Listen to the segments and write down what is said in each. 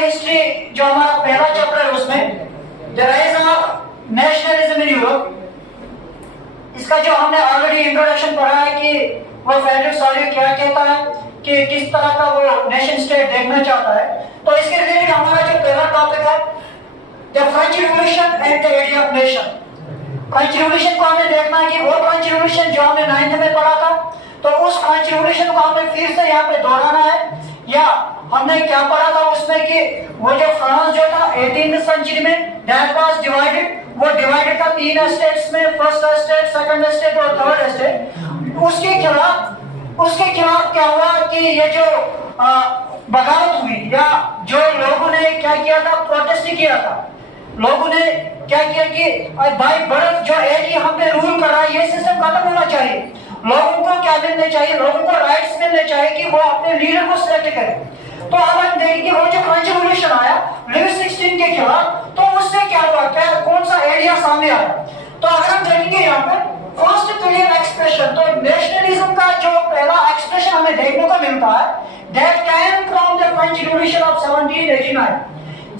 History जो हमारा पहला चैप्टर है उसमें the rise of nationalism in Europe, इसका जो हमने ऑलरेडी इंट्रोडक्शन पढ़ा है कि वो फ्रेडरिक सॉलियर क्या कहता है कि किस तरह का वो नेशन स्टेट देखना चाहता है। तो इसके रिलेटेड हमारा जो पहला टॉपिक है the French revolution and the idea of nation. French revolution को हमें देखना है कि वो फ्रेंच रिवॉल्यूशन जो हमने 9th में पढ़ा था, तो उस फ्रेंच रिवॉल्यूशन को हमें फिर से यहाँ पे दोहराना है, या हमने क्या पढ़ा था उसमें कि वो जो फ्रांस जो था 18th सेंचुरी में दैट वाज डिवाइडेड, वो डिवाइडेड था 3 स्टेट्स में, फर्स्ट स्टेट, सेकंड स्टेट और थर्ड स्टेट। उसके खिलाफ क्या हुआ कि ये जो बगावत हुई, या जो लोगों ने क्या किया था, प्रोटेस्ट किया था। लोगों ने क्या किया कि भाई बर्फ जो एरिया हम पे रूल कर रहा है, ये सिस्टम खत्म होना चाहिए। लोगों को क्या मिलने चाहिए, लोगों को राइट्स मिलने चाहिए कि वो अपने लीडर को सिलेक्ट करें। तो अब हम देखेंगे वो जो फ्रेंच रिवॉल्यूशन आया लुई 16 के खिलाफ, तो उससे क्या हुआ, क्या कौन सा एरिया सामने आया। तो अगर हम देखेंगे यहाँ पर फर्स्ट क्लियर एक्सप्रेशन, तो नेशनलिज्म का जो पहला एक्सप्रेशन हमें देखने को मिलता है that came from the French revolution of 1789।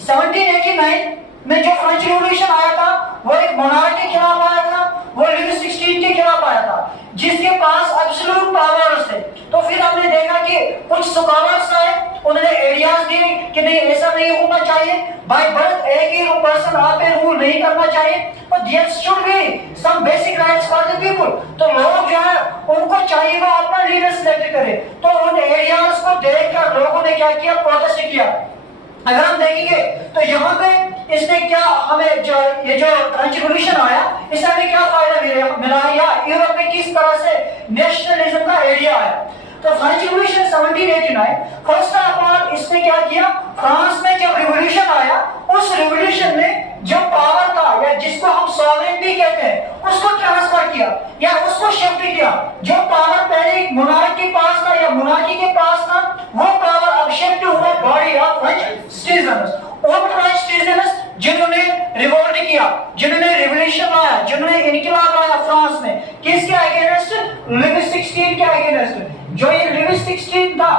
1789 में जो फ्रेंच रिवॉल्यूशन आया था वो एक मोनार्क के खिलाफ आया था, वो लुई 16 के खिलाफ आया था जिसके पास एब्सोल्यूट पावर्स थे। तो फिर हमने देखा कि कुछ स्कॉलर्स आए, उन्होंने आइडियाज दिए कि नहीं ऐसा नहीं होना चाहिए, बाय बर्थ एक ही पर्सन आप पे रूल नहीं करना चाहिए, but there should be some basic rights for the people। तो लोग जो है उनको चाहिए वो अपना लीडर सिलेक्ट करे। तो उन आइडियाज को देखकर लोगों ने क्या किया, प्रोटेस्ट किया। अगर हम देखेंगे तो यहाँ पे इसने क्या हमें जो ये जो फ्रेंच रिवॉल्यूशन आया, इससे हमें क्या फायदा मिला, या यूरोप में किस तरह से नेशनलिज्म का आइडिया आया। तो French revolution 1789 first of all इसने क्या किया, फ्रांस में जब रिवॉल्यूशन आया उस रिवॉल्यूशन में जो पावर था, या जिसको हम सॉवरेनिटी कहते हैं, उसको ट्रांसफर किया या उसको शिफ्ट किया। जो पावर पहले मोनार्क के पास था या मोनार्की के पास था, वो पावर अब शिफ्ट हुआ बॉडी ऑफ फ्रेंच सिटीजन्स। उन फ्रेंच सिटीजन्स जिन्होंने रिवोल्ट किया, जिन्होंने रिवॉल्यूशन लाया, जिन्होंने इनकलाब लाया फ्रांस में, किसके अगेंस्ट, लुई 16 के अगेंस्ट। जो ये लुई 16 था,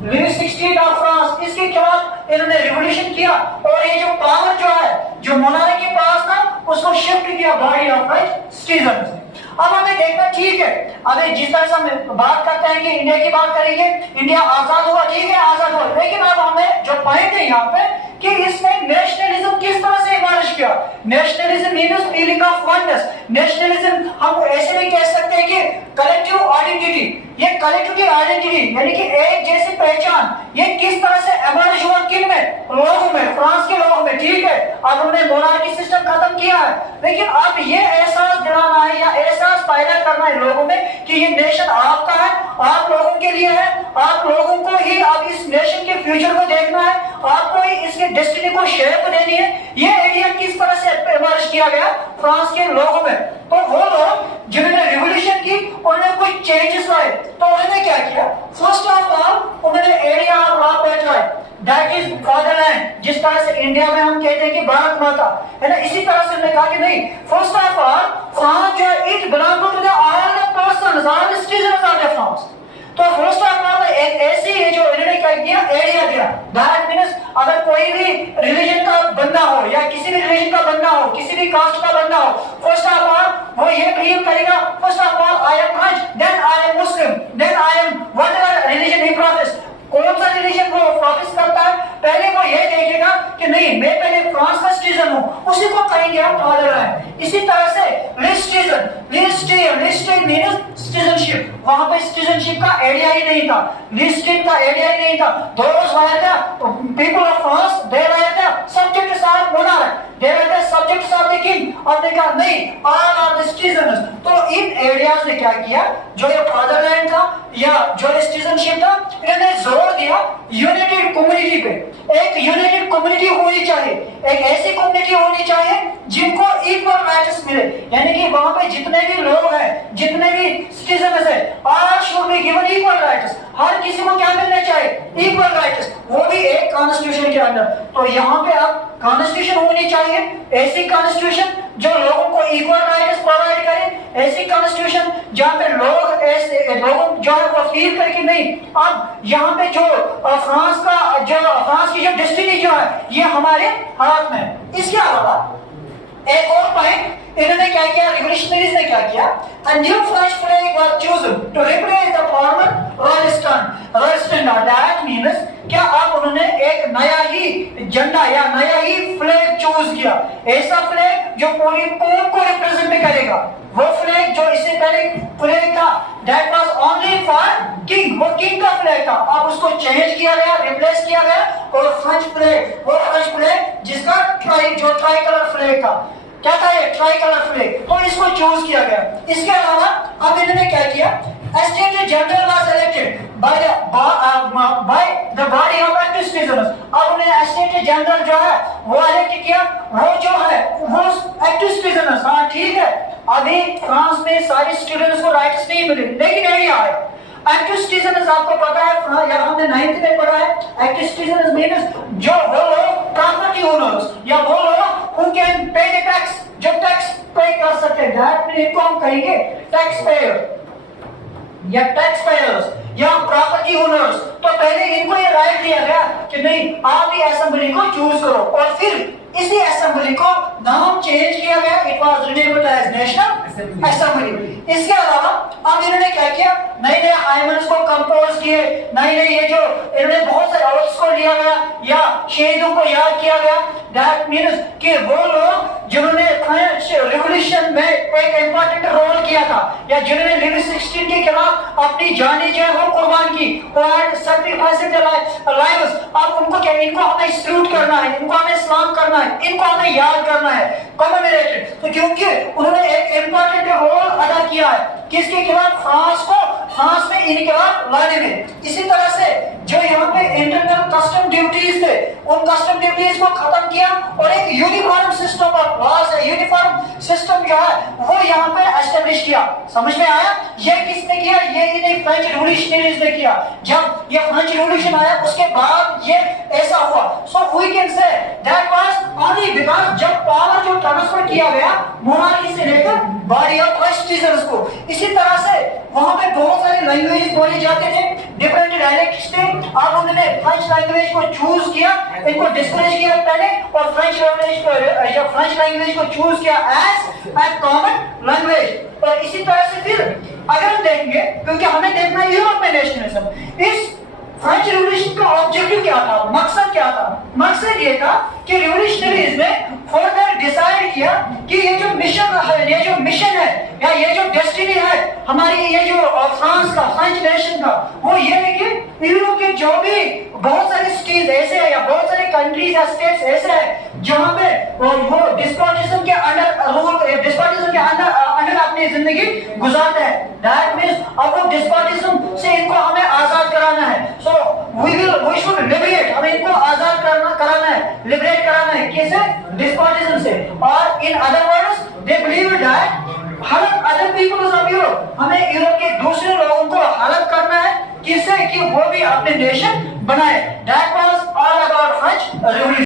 लुई 16 ऑफ फ्रांस, इसके खिलाफ इन्होंने रिवॉल्यूशन किया और ये जो पावर जो है जो मोनार्क के पास था उसको शिफ्ट किया बॉडी ऑफ फ्रेंच सिटीजन्स। अब हमें देखना, ठीक है, अभी जिस तरह से हम बात करते हैं कि इंडिया की बात करेंगे, इंडिया आजाद हुआ, ठीक है आजाद हुआ, लेकिन अब हमें जो पॉइंट है यहाँ पे कि इसने नेशनलिज्म किस तरह से इमर्ज किया। Nationalism means feeling of oneness. Nationalism हम ऐसे भी कह सकते हैं कि कलेक्टिव आइडेंटिटी, ये कलेक्टिव आइडेंटिटी यानी कि एक जैसी पहचान, ये किस तरह से इमर्ज हुआ, किन में, लोगों में, फ्रांस के लोगों में। ठीक है, अब हमने मोनार्की सिस्टम खत्म किया है, लेकिन अब ये एहसास दिलाना है या एहसास पैदा करना है लोगों में कि ये नेशन आपका है, आप लोगों के लिए है, आप लोगों को ही अब इस नेशन के फ्यूचर को देखना है, आपको ही इसके डेस्टिनी को शेप देनी है। ये आइडिया किस तरह से इमर्ज किया गया फ्रांस के लोगों में। तो वो लोग जिन्होंने रिवॉल्यूशन की, उन्होंने कुछ चेंजेस लाए। तो उन्होंने क्या किया, फर्स्ट ऑफ ऑल उन्होंने एरिया ऑफ लॉ बैठवाए, दैट इज फादरलैंड। जिस तरह से इंडिया में हम कहते हैं कि भारत माता है ना, इसी तरह से उन्होंने कहा कि नहीं, फर्स्ट ऑफ ऑल फ्रांस जो है it belong to the all the persons, all the citizens of the France. तो फर्स्ट ऑफ ऑल एक ऐसी है जो इन्होंने क्या किया, एरिया दिया। दैट मींस अगर कोई भी रिलीजन का बंदा हो या किसी भी रिलीजन का बंदा हो, किसी भी कास्ट का बंदा हो, फर्स्ट ऑफ ऑल वो ये बिलीव करेगा, first of all I am French, then I am Muslim, then I am whatever religion he profess. कौन सा रिलीजन वो प्रोफेस करता है, पहले वो ये देखेगा कि नहीं मैं पहले फ्रांस का सिटीजन हूं, उसी को कहेंगे आप फादर है। इसी तरह से लिस्टेड मींस सिटीजनशिप, वहां पे सिटीजनशिप का आइडिया ही नहीं था, लिस्टेड का आइडिया ही नहीं था। Those were the people of France, they were the subjects of monarch, they were the subjects of the king. और देखा नहीं, ऑल आर द सिटीजन्स। तो इन आइडियाज ने क्या किया, जो ये फादरलैंड था या जो सिटीजनशिप था, इन्होंने जोर दिया यूनाइटेड कम्युनिटी पे। एक यूनाइटेड कम्युनिटी होनी चाहिए, एक ऐसी कम्युनिटी होनी चाहिए जिनको इक्वल राइट्स मिले, यानी कि वहां पे जितने भी लोग हैं, जितने भी सिटीजन्स हैं, all should be given equal rights. हर किसी को क्या मिलने चाहिए, इक्वल राइट्स, वो भी एक कॉन्स्टिट्यूशन के अंदर। तो यहाँ पे अब कॉन्स्टिट्यूशन होनी चाहिए, ऐसी कॉन्स्टिट्यूशन जो लोगों को इक्वल राइट्स प्रोवाइड करे, ऐसी कॉन्स्टिट्यूशन जहाँ पे लोग ऐसे लोग जो है वो फील करके नहीं। अब यहाँ पे जो फ्रांस का जो फ्रांस की जो डेस्टिनी जो है ये हमारे हाथ में है। इसके अलावा एक और पॉइंट इन्होंने क्या किया, रिवोल्यूशनरीज ने क्या किया, a new French flag was chosen to replace the former Royal Standard. That means क्या आप उन्होंने एक नया ही झंडा या नया ही फ्लैग चूज किया, ऐसा फ्लैग जो पूरी पोप को रिप्रेजेंट करेगा। वो फ्लैग जो इससे पहले फ्लैग था that was only for king, वो किंग का फ्लैग था, अब उसको चेंज किया गया, रिप्लेस किया गया और फ्रेंच फ्लैग, वो फ्रेंच फ्लैग जिसका ट्राई कलर फ्लैग था, क्या था ये ट्राई कलर फ्लैग, तो इसको चूज किया गया। इसके अलावा अब इन्होंने क्या किया, state general was elected by the body of active citizens. अब उन्हें स्टेट जनरल जो है वो इलेक्ट किया, वो जो है वो एक्टिव सिटीजन्स। हाँ ठीक है, अभी फ्रांस में सारे स्टूडेंट्स को राइट्स नहीं मिले, लेकिन यही आए एक्टिव सिटीजन्स। आपको पता है या हमने 9th में पढ़ा है, एक्टिव सिटीजन्स मींस जो वो लोग प्रॉपर्टी ओनर्स या वो लोग who can pay the tax, जो टैक्स पे कर सकते हैं, दैट मींस इनको हम कहेंगे टैक्स पेयर या टैक्स पेयर्स या प्रॉपर्टी ओनर्स। तो पहले इनको ये राइट दिया गया कि नहीं आप ही असेंबली को चूज करो, और फिर इसी असेंबली को नाम चेंज किया गया, it was renamed as national assembly. इसके अलावा अब इन्होंने क्या किया, नए नए हाइमन्स को कंपोज किए, नए नए ये जो इन्होंने बहुत सारे ऑथर्स को लिया गया या शहीदों को याद किया गया। दैट मींस कि वो लोग जिन्होंने फ्रेंच रिवॉल्यूशन में एक इंपॉर्टेंट रोल किया था या जिन्होंने लुई 16 के खिलाफ अपनी जान जो है वो कुर्बान की, सैक्रिफाइसेड देयर लाइव्स। अब उनको क्या, इनको हमें सल्यूट करना है, इनको हमें सलाम करना है, इनको हमें याद करना है, कमेमोरेटेड। तो क्योंकि उन्होंने एक इंपॉर्टेंट रोल अदा किया है किसके खिलाफ, फ्रांस में इनकलाब लाने में। इसी तरह से जो यहाँ पे इंटरनल कस्टम ड्यूटीज थे उन कस्टम ड्यूटीज को खत्म किया और एक uniform system of laws, uniform system जो है वो यहाँ पे एस्टेब्लिश किया। समझ में आया, ये किसने किया, ये इन्हें फ्रेंच रिवॉल्यूशनरीज ने किया। जब ये फ्रेंच रिवॉल्यूशन आया उसके बाद ये ऐसा हुआ। So we can say that was only because जब पावर जो ट्रांसफर किया गया मोनार्की से लेकर बॉडी ऑफ सिटीजन्स को। इसी तरह से वहां पे बहुत सारे लैंग्वेजेस बोले जाते थे, डिफरेंट डायलेक्ट्स थे। अब उन्होंने फ्रेंच लैंग्वेज को चूज किया, इनको डिस्करेज किया पहले, और फ्रेंच लैंग्वेज को चूज किया एज ए कॉमन लैंग्वेज। और इसी तरह से फिर अगर हम देखेंगे, क्योंकि हमें देखना है यूरोप में नेशनलिज्म, इस फ्रेंच रिवॉल्यूशन का ऑब्जेक्टिव क्या था, मकसद क्या था? मकसद ये था कि रिवॉल्यूशनरीज ने फर्दर डिसाइड किया कि ये जो मिशन है या ये जो डेस्टिनी है हमारी, ये जो फ्रांस का, फ्रेंच नेशन का, वो ये है कि यूरोप के जो भी बहुत सारे स्टेट्स ऐसे हैं या बहुत सारे कंट्रीज या स्टेट्स ऐसे हैं जहां पे वो डिस्पोटिज्म के अंडर अपनी जिंदगी गुजारते हैं। दैट मींस अब वो डिस्पोटिज्म से इनको हमें आजाद कराना है। सो वी शुड लिबरेट, हमें इनको आजाद कराना है, लिबरेट कराना है, कैसे? डिस्पोटिज्म से। और in other words they believe that help other peoples of Europe, हमें यूरोप के दूसरे लोगों को हेल्प करना है, किससे? कि वो भी अपने नेशन बनाए। That was all about French revolution.